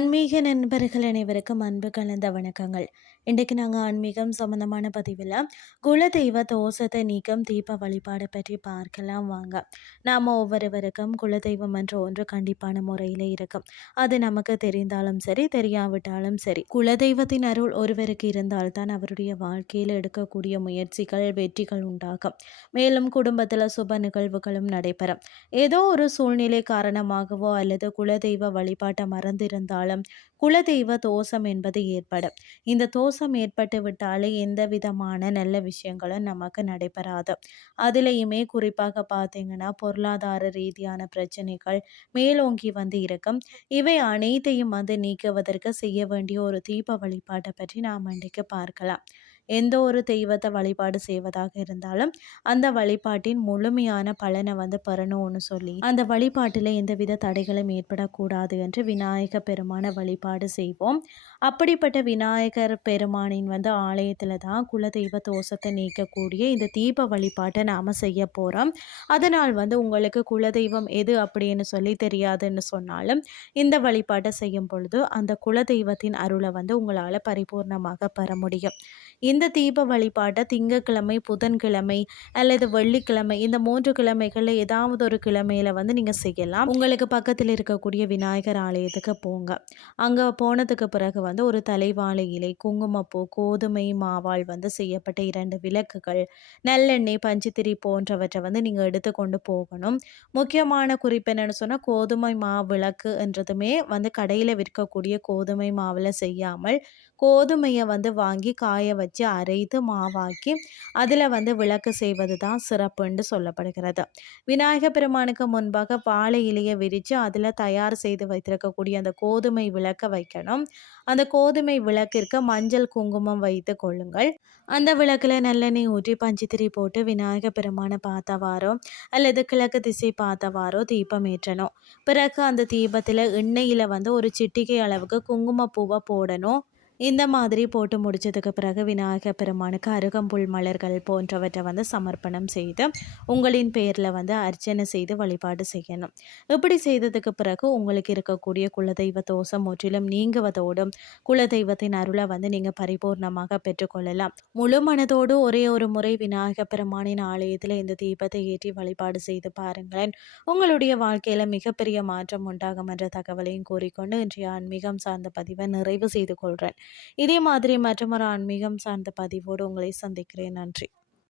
ஆன்மீக நண்பர்கள் அனைவருக்கும் அன்பு கலந்த வணக்கங்கள். இன்றைக்கு நாங்கள் ஆன்மீகம் சம்மந்தமான பதிவில் குலதெய்வ தோஷத்தை நீக்கம் தீப வழிபாடு பற்றி பார்க்கலாம் வாங்க. நாம் ஒவ்வொருவருக்கும் குலதெய்வம் என்ற ஒன்று கண்டிப்பான முறையில் இருக்கும். அது நமக்கு தெரிந்தாலும் சரி தெரியாவிட்டாலும் சரி. குலதெய்வத்தின் அருள் ஒருவருக்கு இருந்தால்தான் அவருடைய வாழ்க்கையில் எடுக்கக்கூடிய முயற்சிகள் வெற்றிகள் உண்டாகும். மேலும் குடும்பத்தில் சுப நிகழ்வுகளும் நடைபெறும். ஏதோ ஒரு சூழ்நிலை காரணமாகவோ அல்லது குலதெய்வ வழிபாட்டை மறந்திருந்தாலும் குலதெய்வ தோஷம் என்பது ஏற்படும். இந்த தோஷம் ஏற்பட்டு விட்டாலே எந்த விதமான நல்ல விஷயங்களும் நமக்கு நடைபெறாது. அதுலேயுமே குறிப்பாக பார்த்தீங்கன்னா பொருளாதார ரீதியான பிரச்சனைகள் மேலோங்கி வந்து இருக்கும். இவை அனைத்தையும் வந்து நீக்குவதற்கு செய்ய வேண்டிய ஒரு தீப வழிபாட்டை பற்றி நாம் இன்றைக்கு பார்க்கலாம். எந்த ஒரு தெய்வத்தை வழிபாடு செய்வதாக இருந்தாலும் அந்த வழிபாட்டின் முழுமையான பலனை வந்து பெறணும்னு சொல்லி அந்த வழிபாட்டில் எந்தவித தடைகளும் ஏற்படக்கூடாது என்று விநாயக பெருமான வழிபாடு செய்வோம். அப்படிப்பட்ட விநாயகர் பெருமானின் வந்து ஆலயத்தில் தான் குலதெய்வ தோஷத்தை நீக்கக்கூடிய இந்த தீப வழிபாட்டை நாம் செய்ய போகிறோம் அதனால் வந்து உங்களுக்கு குலதெய்வம் எது அப்படின்னு சொல்லி தெரியாதுன்னு சொன்னாலும் இந்த வழிபாட்டை செய்யும் பொழுது அந்த குலதெய்வத்தின் அருளை வந்து உங்களால் பரிபூர்ணமாக பெற முடியும். இந்த இந்த தீப வழிபாட்டை திங்கக்கிழமை புதன்கிழமை அல்லது வெள்ளிக்கிழமை இந்த மூன்று கிழமைகளில் ஏதாவது ஒரு கிழமையில் வந்து நீங்கள் செய்யலாம். உங்களுக்கு பக்கத்தில் இருக்கக்கூடிய விநாயகர் ஆலயத்துக்கு போங்க. அங்கே போனதுக்கு பிறகு வந்து ஒரு தலைவாழை இலை குங்குமப்பூ கோதுமை மாவால் வந்து செய்யப்பட்ட இரண்டு விளக்குகள் நல்லெண்ணெய் பஞ்சுத்திரி போன்றவற்றை வந்து நீங்கள் எடுத்துக்கொண்டு போகணும். முக்கியமான குறிப்பு என்னென்னு சொன்னால் கோதுமை மா விளக்கு என்றதுமே வந்து கடையில் விற்கக்கூடிய கோதுமை மாவில் செய்யாமல் கோதுமையை வந்து வாங்கி காய வச்சு அரைத்து மாவாக்கி அதில் வந்து விளக்கு செய்வது தான் சிறப்புன்னு சொல்லப்படுகிறது. விநாயக பெருமானுக்கு முன்பாக வாழை இலையை விரித்து அதில் தயார் செய்து வைத்திருக்கக்கூடிய அந்த கோதுமை விளக்க வைக்கணும். அந்த கோதுமை விளக்கிற்கு மஞ்சள் குங்குமம் வைத்து கொள்ளுங்கள். அந்த விளக்கில் நல்லெண்ணெய் ஊற்றி பஞ்சுத்திரி போட்டு விநாயக பெருமானை பார்த்தவாரோ அல்லது கிழக்கு திசை பார்த்தவாரோ தீபம் ஏற்றணும். பிறகு அந்த தீபத்தில் எண்ணெயில் வந்து ஒரு சிட்டிகை அளவுக்கு குங்குமப்பூவை போடணும். இந்த மாதிரி போட்டு முடித்ததுக்கு பிறகு விநாயகர் பெருமானுக்கு அருகம்புல் மலர்கள் போன்றவற்றை வந்து சமர்ப்பணம் செய்து உங்களின் பெயரில் வந்து அர்ச்சனை செய்து வழிபாடு செய்யணும். இப்படி செய்ததுக்கு பிறகு உங்களுக்கு இருக்கக்கூடிய குலதெய்வ தோஷம் முற்றிலும் நீங்குவதோடும் குலதெய்வத்தின் அருளை வந்து நீங்கள் பரிபூர்ணமாக பெற்றுக்கொள்ளலாம் முழு மனதோடு ஒரே ஒரு முறை விநாயகர் பெருமானின் ஆலயத்தில் இந்த தீபத்தை ஏற்றி வழிபாடு செய்து பாருங்களேன். உங்களுடைய வாழ்க்கையில் மிகப்பெரிய மாற்றம் உண்டாகும் என்ற தகவலையும் கூறிக்கொண்டு இன்றைய ஆன்மீகம் சார்ந்த பதிவை நிறைவு செய்து கொள்கிறேன். இதே மாதிரி மற்றொரு ஆன்மீகம் சார்ந்த பதிவோடு உங்களை சந்திக்கிறேன். நன்றி.